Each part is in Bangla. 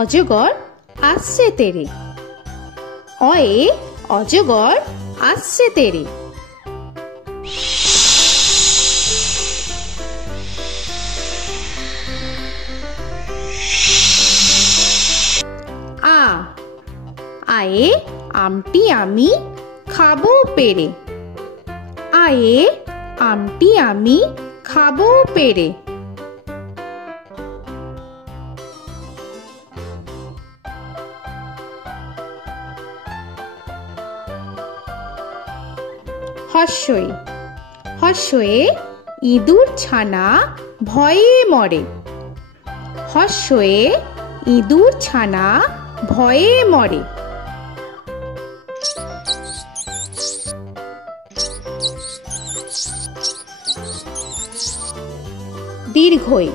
অজগর আসছে তেরে। অয়ে অজগর আসছে তেরে। আ আয়ে আমটি আমি খাবো পেরে। আয়ে আমটি আমি খাবো পেরে। হর্ষই হর্ষয়ে ইঁদুর ছানা ভয়ে মরে। হর্ষয়ে ইঁদুর ছানা ভয়ে মরে। দীর্ঘই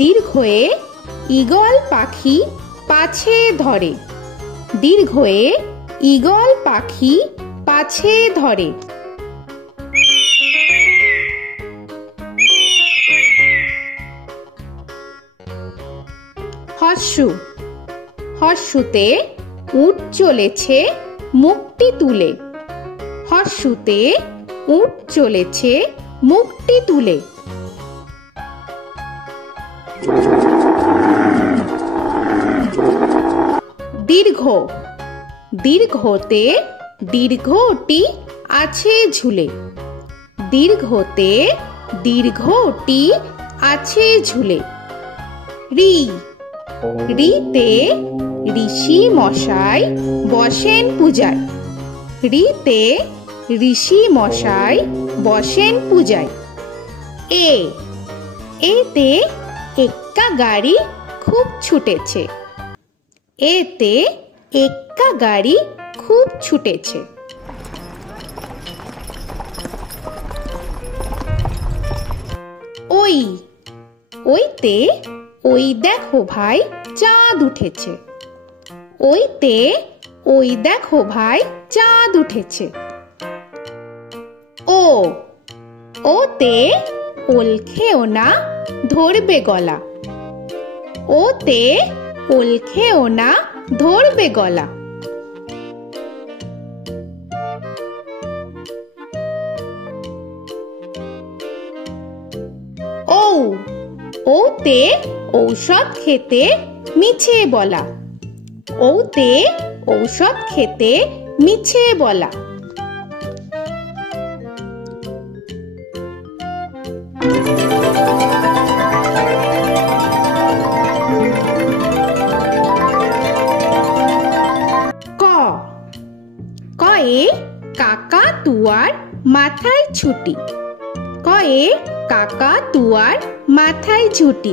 দীর্ঘয়ে ঈগল পাখি পাছে ধরে। দীর্ঘয়ে ঈগল পাখি পাছে ধরে। হর্ষু হর্ষুতে উট চলেছে মুখটি তুলে। হর্ষুতে উট চলেছে মুখটি তুলে। দীর্ঘ দীর্ঘতে দীর্ঘটি আছে ঝুলে। দীর্ঘতে দীর্ঘটি আছে ঝুলে। রি রিতে ঋষি মশাই বসেন পূজায়। রিতে ঋষি মশাই বসেন পূজায়। এ এতে এক্কা গাড়ি খুব ছুটেছে। এতে এক্কা গাড়ি খুব ছুটেছে। ওই ওইতে ওই দেখো ভাই চাঁদ উঠেছে। ওইতে ওই দেখো ভাই চাঁদ উঠেছে। ও ওতে ওল খেও না ধরবে গলা। ওতে ওল খেও না ধরবে গলা। ও ওতে ঔষধ খেতে মিছে বলা। ওতে ঔষধ খেতে মিছে বলা। ক কয়ে কাকা তুয়ার মাথায় ছুটি। কয়ে কাকা তুয়ার মাথায় ছুটি।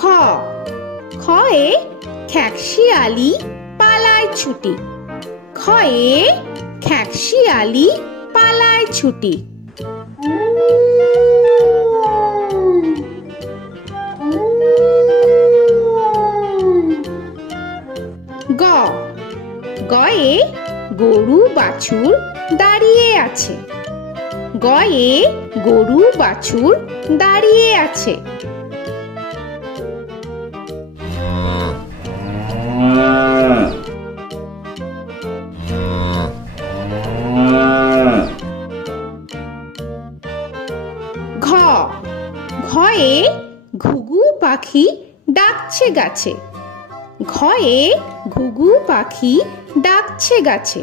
খ খয়ে খ্যাকশিয়ালি পালায় ছুটি। খয়ে খ্যাকশিয়ালি পালায় ছুটি। গ গয়ে গরু বাছুর দাঁড়িয়ে আছে। গয়ে গরু বাছুর দাঁড়িয়ে আছে। ঘ ঘয়ে ঘুঘু পাখি ডাকছে গাছে। ঘয়ে ঘুঘু পাখি ডাকছে গাছে।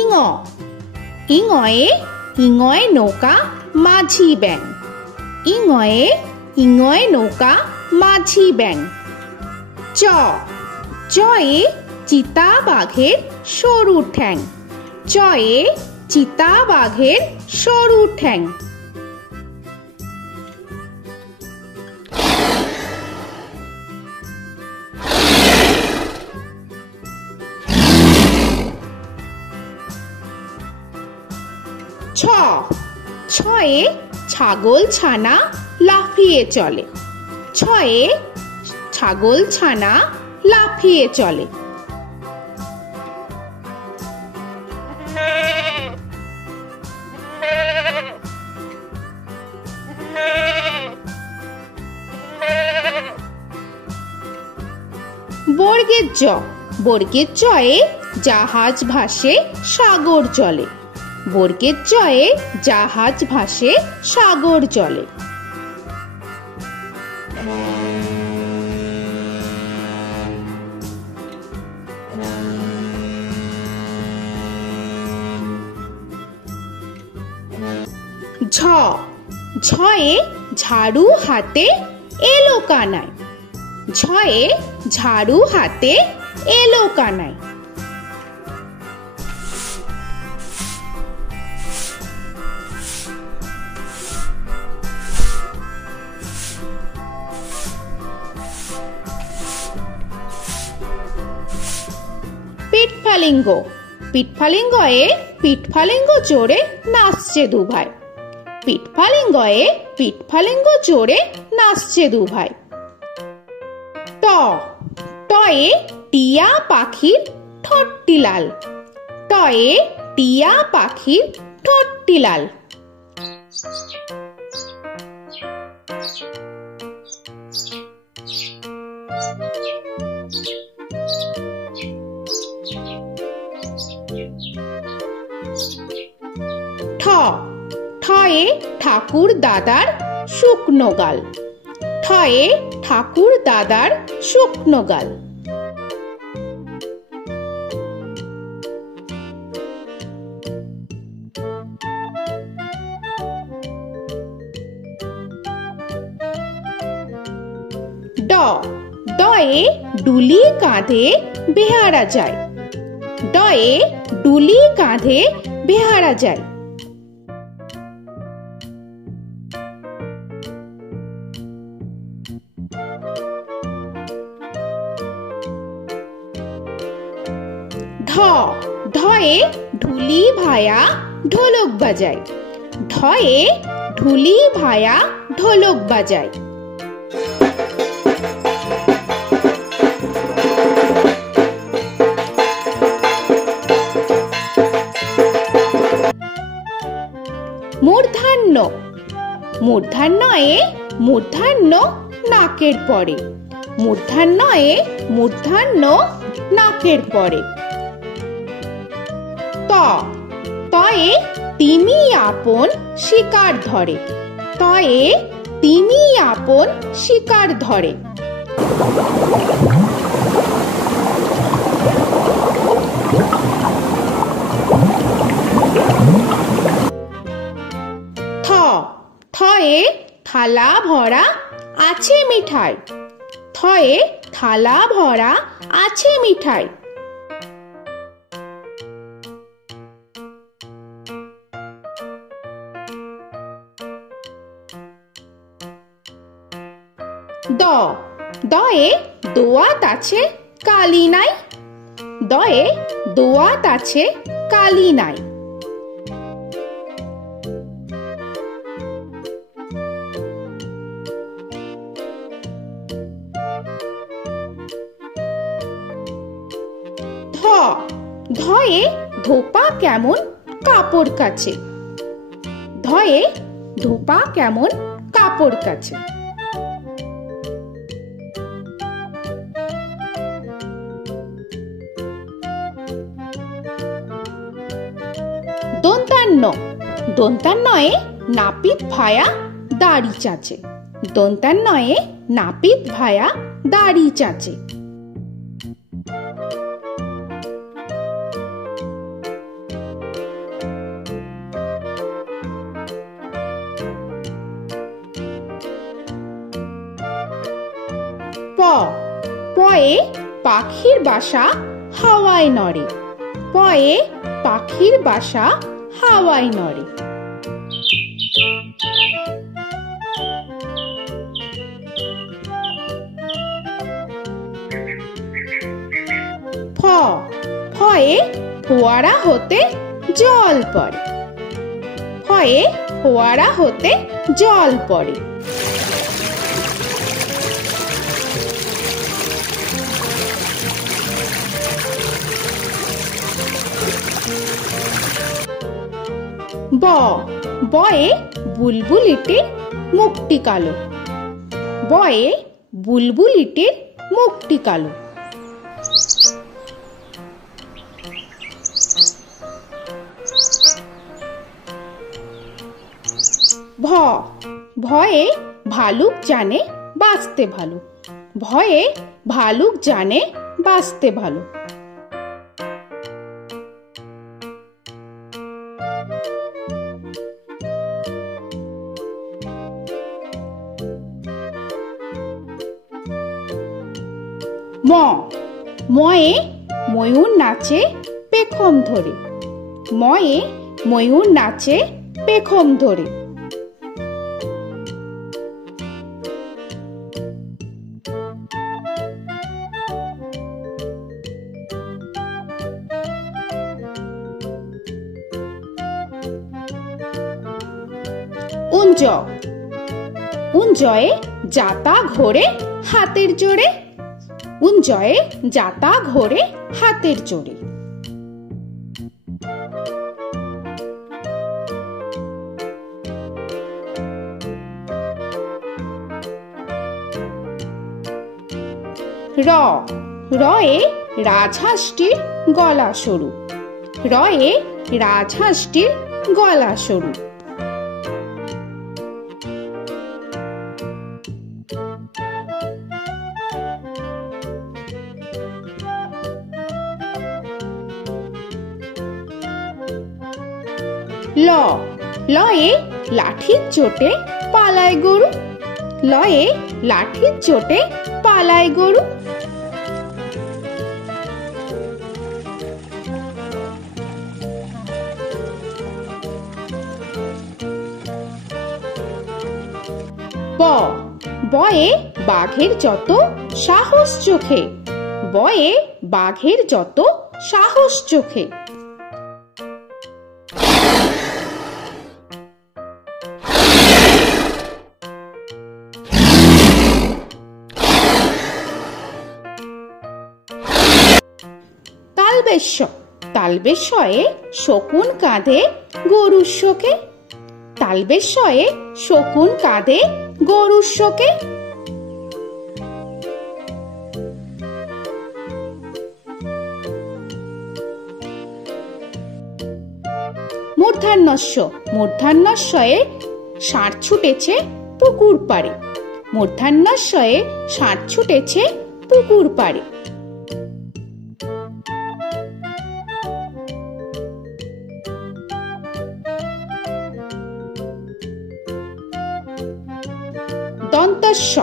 ইঙ ইঙয়ে ইঙয়ে নৌকা মাঝি ব্যাং। ইঙয়ে ইঙয়ে নৌকা মাঝি ব্যাং। চ চয়ে চিতা বাঘের সরু ঠ্যাং। চয়ে চিতা বাঘের সরু ঠ্যাং। ছ ছয়ে ছাগল ছানা লাফিয়ে চলে। ছয়ে ছাগল ছানা লাফিয়ে চলে। বর্গের জ, বর্গের জয়ে জাহাজ ভাসে সাগর চলে। বর্গের জয়ে জাহাজ ভাসে সাগর চলে। ঝ, ঝয়ে ঝাড়ু হাতে এলো কানাই। ঝয়ে ঝাড়ু হাতে এলো কানাই। পিঠফালিঙ্গ, পিঠফালিঙ্গয়ে পিঠফালিঙ্গ চড়ে নাচছে দুভাই। পিঠফালিঙ্গয়ে পিঠফালিঙ্গ চড়ে নাচছে দুভাই। ট, টয়ে টিয়া পাখির ঠোঁটটি লাল। টয়ে টিয়া পাখির ঠোঁটটি লাল। ঠ, ঠয়ে ঠাকুর দাদার শুকনো গাল। ঠয়ে ঠাকুর দাদার শুকনো গাল। ড, ডয়ে ডুলি কাঁধে বেহারা যায়। ডয়ে ডুলি কাঁধে বেহারা যায়। ঢ, ঢয়ে ঢুলি ভায়া ঢোলক বাজায়। ঢয়ে ঢুলি ভায়া ঢোলক বাজায়। মূর্ধন্য, মূর্ধন্যয়ে মূর্ধন্য নাকের পরে। মূর্ধন্যয়ে মূর্ধন্য নাকের পরে। ত, তয়ে তিমি আপন শিকার ধরে। তয়ে তিমি আপন শিকার ধরে। থ, থয়ে থালা ভরা আছে মিঠাই। থয়ে থালা ভরা আছে মিঠাই। দ, দয়ে দোয়াত আছে কালি নাই। দয়ে দোয়াত আছে কালি নাই। ধ, ধয়ে ধোপা কেমন কাপড় কাছে। ধয়ে ধোপা কেমন কাপড় কাছে। দন্তান্ন, দন্তান্নয়ে নাপিত ভায়া দাড়ি চাচে। দন্তান্নয়ে নাপিত ভায়া দাড়ি চাচে। প, পয়ে পাখির বাসা হাওয়ায় নড়ে। পয়ে পাখির বাসা হাওয়ায় নড়ে। ফ, ফয়ে ফোয়ারা হতে জল পড়ে। ফয়ে ফোয়ারা হতে জল পড়ে। ব, বয়ে বুলবুলিটির মুখটি কালো। বয়ে বুলবুলিটির মুখটি কালো। ভ, ভয়ে ভালুক জানে বাঁচতে ভালো। ভয়ে ভালুক জানে বাঁচতে ভালো। ম, ময়ে ময়ূর নাচে পেখম ধরে। ময়ে ময়ূর নাচে পেখম ধরে। উঞ্জ, উঞ্জয়ে যাতা ঘোরে হাতের জোরে। উঞ্জয়ে যাতা ঘোরে হাতের জোরে। র, রয়ে রাজহাঁসটির গলা সরু। রয়ে রাজহাঁসটির গলা সরু। ল, লয়ে লাঠির চোটে পালায় গরু। লয়ে লাঠির চোটে পালায় গরু। ব, বয়ে বাঘের যত সাহস চোখে। বয়ে বাঘের যত সাহস চোখে। তালবেশ্য, তালবেশ্যয়ে শকুন কাঁধে গরুর শোকে। তালবেশ্যয়ে শকুন কাঁধে গরুর শোকে। মূর্ধন্যস্য, মূর্ধন্যস্বয়ে ষাঁড় ছুটেছে পুকুর পাড়ে। মূর্ধন্যস্বয়ে ষাঁড় ছুটেছে পুকুর পাড়ে। দন্তস্ব,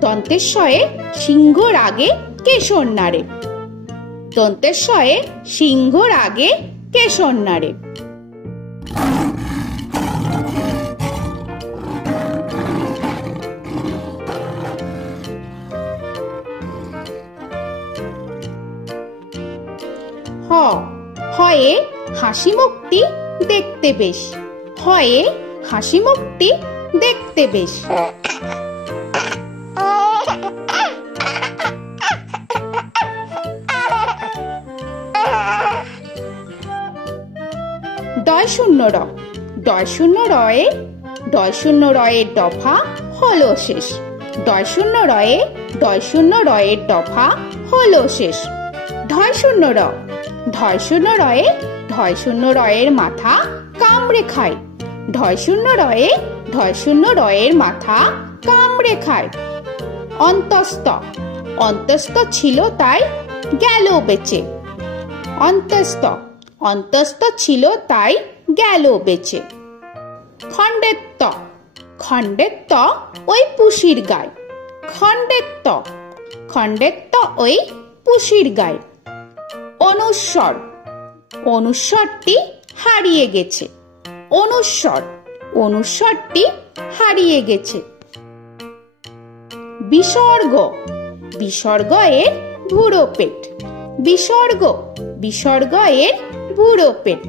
দন্তেশ্বয়ে সিংহর আগে কেশর নাড়ে। দন্তেশ্বয়ে সিংহর আগে কেশর নাড়ে। হ, হয়ে হাসি মুখটি দেখতে বেশ। হয়ে হাসি মুখটি দেখতে বেশ। ডয় শূন্য র, ডয় শূন্য রয়ে, ডয় শূন্য রয়ের দফা হলো শেষ। ডয় শূন্য রয়ে, ডয় শূন্য রয়ের দফা হলো শেষ। ঢয় শূন্য র, ঢয় শূন্য রয়ে, ঢয় শূন্য রয়ের মাথা কামড়ে খায়। ঢয় শূন্য রয়ে, ঢয় শূন্য রয়ের মাথা কামড়ে খায়। অন্তস্থ, অন্তস্থ ছিল তাই গেল বেঁচে। অন্তস্থ, অন্তস্থ ছিল তাই গেল বেঁচে। খণ্ডের ত, খণ্ডের ত ওই পুষির গায়। খণ্ডের ত, খণ্ডের ত ওই পুষির গায়। অনুস্বর, অনুস্বরটি হারিয়ে গেছে। অনুস্বর, অনুস্বরটি হারিয়ে গেছে। বিসর্গ, বিসর্গ এর বুড়ো পেট। বিসর্গ, বিসর্গ এর বুড়ো পেট।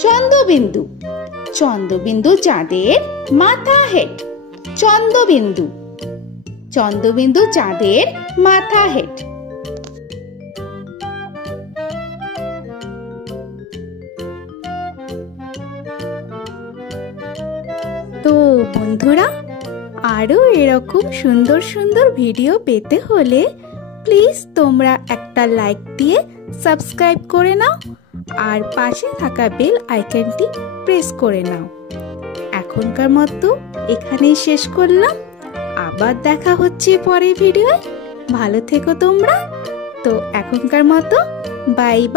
চন্দ্রবিন্দু, চন্দ্রবিন্দু চাঁদের মাথা হেট। চন্দ্রবিন্দু, চন্দ্রবিন্দু চাঁদের মাথা হেড। তো বন্ধুরা, আরও এরকম সুন্দর সুন্দর ভিডিও পেতে হলে প্লিজ তোমরা একটা লাইক দিয়ে সাবস্ক্রাইব করে নাও আর পাশে থাকা বেল আইকনটি প্রেস করে নাও। এখনকার মতো এখানেই শেষ করলাম, আবার দেখা হচ্ছে পরের ভিডিওয়। ভালো থেকো তোমরা। তো এখনকার মতো বাই বাই।